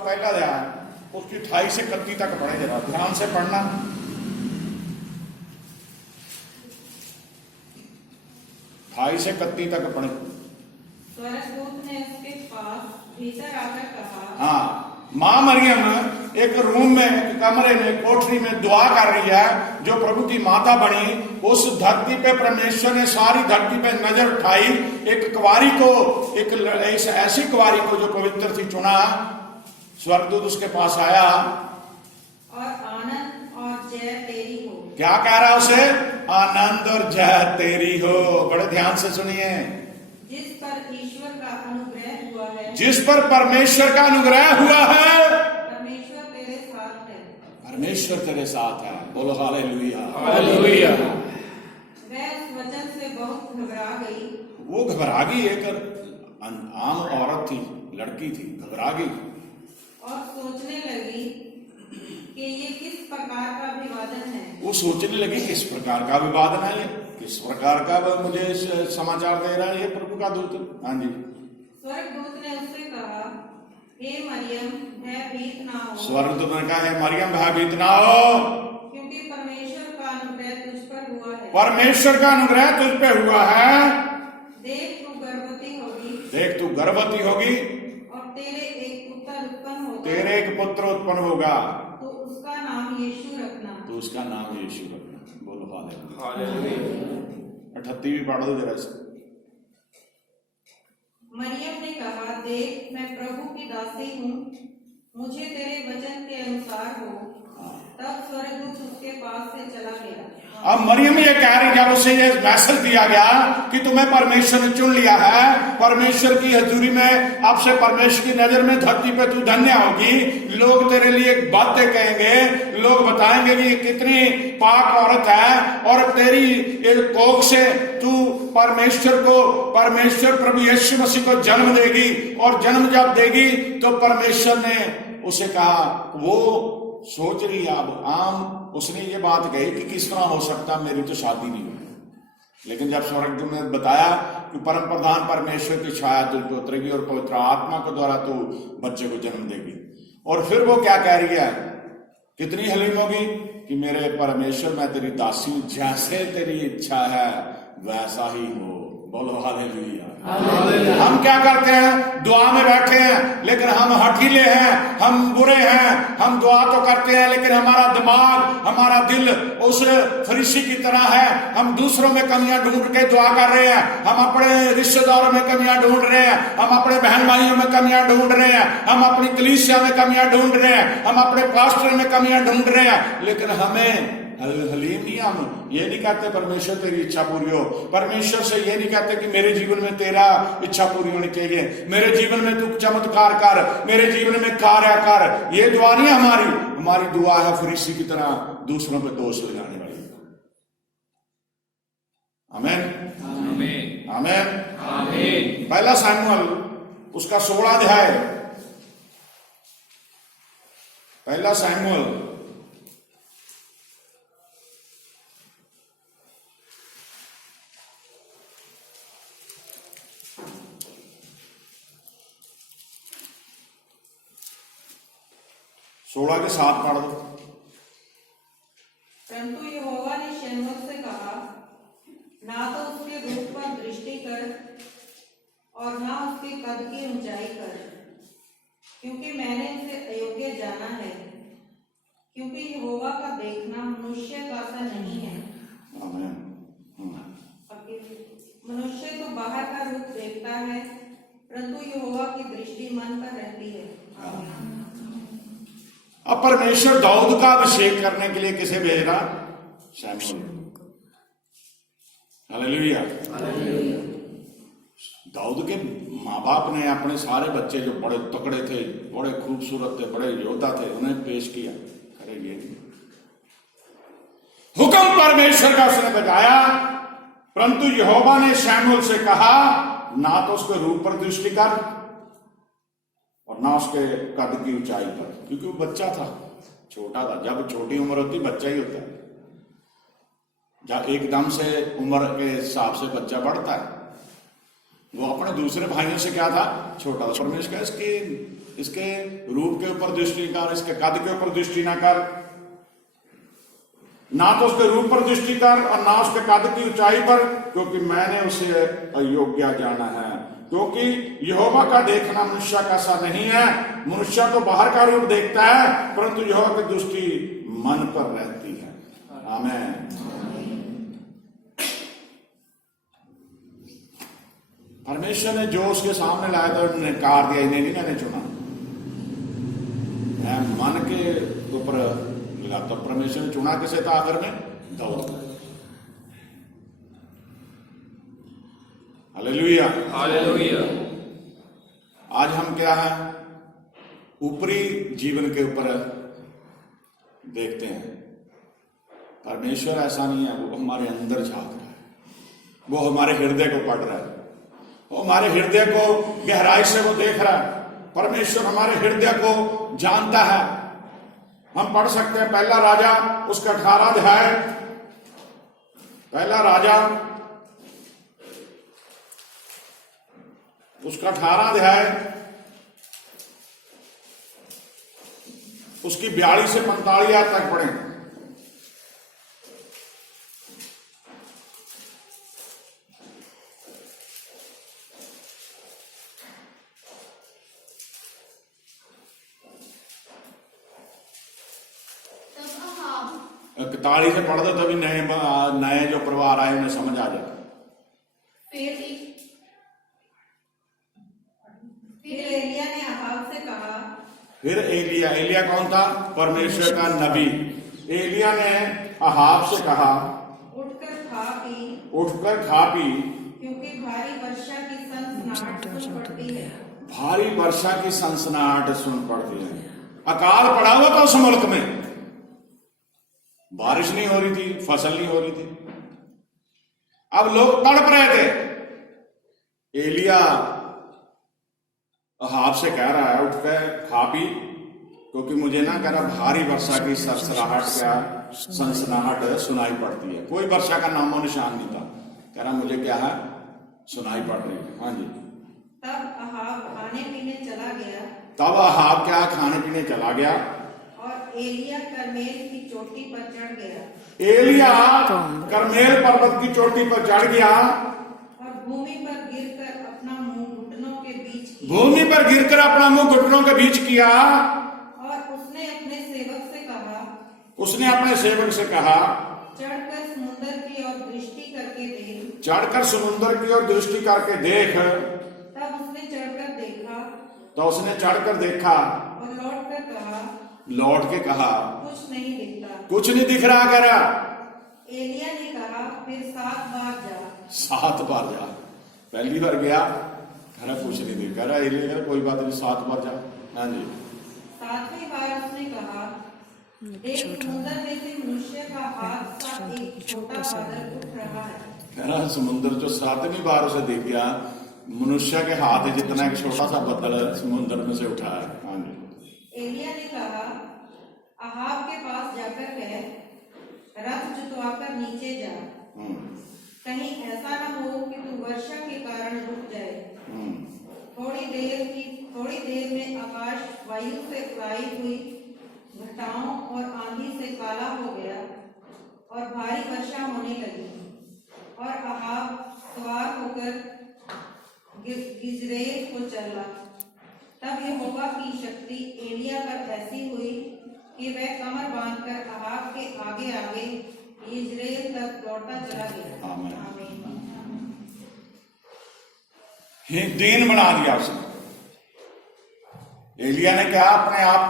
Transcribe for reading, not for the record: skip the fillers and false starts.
पहला अध्याय उसकी 28 से 31 तक पढ़े, जरा ध्यान से पढ़ना। 28 से 31 तक पढ़े। स्वर्गदूत ने उसके पास भीतर आकर कहा, हाँ, माँ मरियम एक रूम में, कमरे में, कोठरी में दुआ कर रही है। जो प्रभु की माता बनी, उस धरती पे परमेश्वर ने सारी धरती पे नजर उठाई, एक कुंवारी को, एक ऐसी कुंवारी को जो पवित्र थी चुना। स्वर्गदूत उसके पास आया और आनंद और जय तेरी हो। क्या कह रहा उसे? आनंद और जय तेरी हो। बड़े ध्यान से सुनिए। जिस पर ईश्वर का अनुग्रह हुआ है, जिस पर परमेश्वर का अनुग्रह हुआ है, परमेश्वर तेरे साथ है। परमेश्वर तेरे साथ है। बोलो हालेलुया। हालेलुया। वह उस वचन से बहुत घबरा गई। वो घबरा गई। एक आम औरत थी, लड़की थी, घबरा गई और सोचने लगी कि ये किस प्रकार का अभिवादन है। वो सोचने लगी किस प्रकार का अभिवादन है, किस प्रकार का मुझे समाचार दे रहा है ये प्रभु का दूत। हाँ जी। स्वर्गदूत ने उससे कहा, हे मरियम, भयभीत ना हो। स्वर्गदूत ने कहा, हे मरियम, भयभीत ना हो, क्योंकि परमेश्वर का अनुग्रह तुझ पर हुआ है। परमेश्वर का अनुग्रह तुझ पे हुआ है। देख तू गर्भवती होगी, देख तू गर्भवती होगी और तेरे एक पुत्र उत्पन्न होगा। तेरे एक पुत्र उत्पन्न होगा, तो उसका नाम यीशु रखना। तो उसका नाम यीशु रखना। बोलो हालेलुया। हालेलुया। 38 भी पढ़ दो जरा से। मरियम ने कहा, देख मैं प्रभु की दासी हूँ, मुझे तेरे वचन के अनुसार हो। तब स्वर्गदूत उसके पास से चला गया। अब मरियम ये कह रही, जब उसे ये मैसेज दिया गया कि तुम्हें परमेश्वर ने चुन लिया है, परमेश्वर की हजूरी में, अब से परमेश्वर की नजर में धरती पे तू धन्य होगी। लोग तेरे लिए बातें कहेंगे, लोग बताएंगे कि ये कितनी पाक औरत है, और तेरी एक कोख से तू परमेश्वर को, परमेश्वर प्रभु यीशु मसीह को जन्म देगी। और जन्म जब देगी तो परमेश्वर ने उसे कहा, वो सोच रही अब आम, उसने ये बात कही कि किस तरह हो सकता, मेरी तो शादी नहीं हुई। लेकिन जब स्वर्गदूत ने बताया कि परम प्रधान परमेश्वर की छाया तुझ पर उतरेगी और पवित्र आत्मा के द्वारा तू बच्चे को जन्म देगी। और फिर वो क्या कह रही है, कितनी हलीम होगी कि मेरे परमेश्वर, मैं तेरी दासी हूं, जैसे तेरी इच्छा है वैसा ही हो। बोलो हालेलुया। हम क्या करते हैं, दुआ में बैठे हैं, लेकिन हम हठीले हैं, हम बुरे हैं। हम दुआ तो करते हैं, लेकिन हमारा दिमाग, हमारा दिल उस फरीसी की तरह है। हम दूसरों में कमियां ढूंढ के दुआ कर रहे हैं, हम अपने रिश्तेदारों में कमियां ढूंढ रहे हैं, हम अपने बहन भाइयों में कमियां ढूंढ रहे हैं, हम अपनी कलीसिया में कमियां ढूंढ रहे हैं, हम अपने पास्टर में कमियां ढूंढ रहे हैं। लेकिन हमें हलीम नहीं, हम ये नहीं कहते परमेश्वर तेरी इच्छा पूरी हो। परमेश्वर से ये नहीं कहते कि मेरे जीवन में तेरा इच्छा पूरी होनी चाहिए, मेरे जीवन में तू चमत्कार कर, मेरे जीवन में कार्य कर। ये दुआ नहीं हमारी। हमारी दुआ है फरीसी की तरह दूसरों पे दोष लगाने वाली। आमीन, आमीन, आमीन, आमीन। पहला शमूएल उसका 16 अध्याय, पहला शमूएल 16 के 7 पढ़ दो। परंतु यहोवा ने शमूएल से कहा, ना तो उसके रूप पर दृष्टि कर और ना उसके कद की ऊंचाई कर, क्योंकि मैंने उसे अयोग्य जाना है। क्योंकि यहोवा का देखना मनुष्य का सा नहीं है। आमीन। मनुष्य तो बाहर का रूप देखता है, परंतु यहोवा की दृष्टि मन पर रहती है। अब परमेश्वर दाऊद का अभिषेक करने के लिए किसे भेज रहा? शमूएल। हालेलुया। दाऊद के माँ बाप ने अपने सारे बच्चे जो बड़े तकड़े थे, बड़े खूबसूरत थे, बड़े योद्धा थे, उन्हें पेश किया। करेंगे हुक्म परमेश्वर का उसने बजाया, परंतु यहोवा ने शमूएल से कहा, ना तो उसके रूप पर दृष्टि कर और ना उसके कद की ऊंचाई पर, क्योंकि वो बच्चा था, छोटा था। जब छोटी उम्र होती बच्चा ही होता है। जब एकदम से उम्र के हिसाब से बच्चा बढ़ता है, वो अपने दूसरे भाइयों से क्या था, छोटा था। परमेश्वर का इसकी इसके रूप के ऊपर दृष्टि कर, इसके कद के ऊपर दृष्टि ना कर, ना तो उसके रूप पर दृष्टि कर और ना उसके कद की ऊंचाई पर, क्योंकि मैंने उसे अयोग्य जाना है। क्योंकि यहोवा का देखना मनुष्य का सा नहीं है। मनुष्य तो बाहर का रूप देखता है, परंतु यहोवा की दृष्टि मन पर रहती है। आमीन। परमेश्वर ने जो उसके सामने लाया था उन्होंने नकार दिया, इन्हें नहीं मैंने चुना। मैं मन के ऊपर लगाता। परमेश्वर ने चुना किसे था आखिर में? दाऊद। Hallelujah, hallelujah. आज हम क्या है, ऊपरी जीवन के ऊपर देखते हैं। परमेश्वर ऐसा नहीं है, वो हमारे अंदर झांक रहा है, वो हमारे हृदय को पढ़ रहा है, वो हमारे हृदय को गहराई से वो देख रहा है। परमेश्वर हमारे हृदय को जानता है। हम पढ़ सकते हैं पहला राजा उसका 18 अध्याय, पहला राजा उसका 18 अध्याय उसकी 42 से 45 आयत तक पढ़ें। ताली से पढ़ दो तभी नए जो परिवार आए उन्हें समझ आ जाए। फिर एलिया ने अहाब से कहा। फिर एलिया कौन था? परमेश्वर का नबी। एलिया ने अहाब से कहा, उठकर खा पी, क्योंकि भारी वर्षा की सनसनाहट सुन पड़ती है। भारी वर्षा की सनसनाहट सुन पड़ती है। अकाल पड़ा हुआ था उस मुल्क में, बारिश नहीं हो रही थी, फसल नहीं हो रही थी, अब लोग तड़प रहे थे। एलिया अहाब से कह रहा है, उठकर खा पी, क्योंकि मुझे ना कह रहा भारी वर्षा की सरसराहट क्या सनसनाहट सुनाई पड़ती है। कोई वर्षा का नामो निशान नहीं था, कह रहा मुझे क्या है सुनाई पड़ रही है। हाँ जी। तब अहाब खाने पीने चला गया। तब अहाब क्या खाने पीने चला गया और एलिया करमेल की चोटी पर चढ़ गया। एलिया करमेल पर्वत की चोटी पर चढ़ गया और भूमि पर गिरकर अपना मुंह घुटनों के बीच किया। भूमि पर गिरकर अपना मुंह घुटनों के बीच किया। और उसने अपने सेवक से कहा, उसने अपने सेवक से कहा, चढ़कर समुद्र की ओर दृष्टि करके देख। चढ़कर समुद्र की ओर दृष्टि करके देख। तब उसने चढ़कर देखा, तो उसने चढ़कर देखा और लौट के कहा, कुछ नहीं दिखता, कुछ नहीं दिख रहा। कह रहा एलिया ने कहा, फिर 7 बार जा। 7 बार जा। पहली बार गया, कह रहा कुछ नहीं दिख रहा। एलिया कोई बात नहीं, 7 बार जा। हाँ जी। 7वीं बार उसने कहा, देख समुद्र में से मनुष्य का हाथ सा एक छोटा बादल उठ रहा है। कह रहा समुद्र जो 7वीं बार उसे दिख गया, मनुष्य के हाथ जितना एक छोटा सा बदल समुद्र में से उठा है। हाँ जी। एलिया ने कहा, अहाब के पास जाकर कह, रथ जुतवाकर नीचे जा, कहीं ऐसा न हो कि तू वर्षा के कारण रुक जाए। थोड़ी देर में आकाश वायु से उड़ाई हुई घटाओं और आंधी से काला हो गया और भारी वर्षा होने लगी। और अहाब सवार होकर यिज्रेल को चला। तब यहोवा की शक्ति एलिया पर ऐसी हुई कि वह कमर बांधकर अहाब के आगे आगे यिज्रेल तक दौड़ता चला गया। आमीन। दीन बना दिया उसने। एलिया ने क्या अपने आप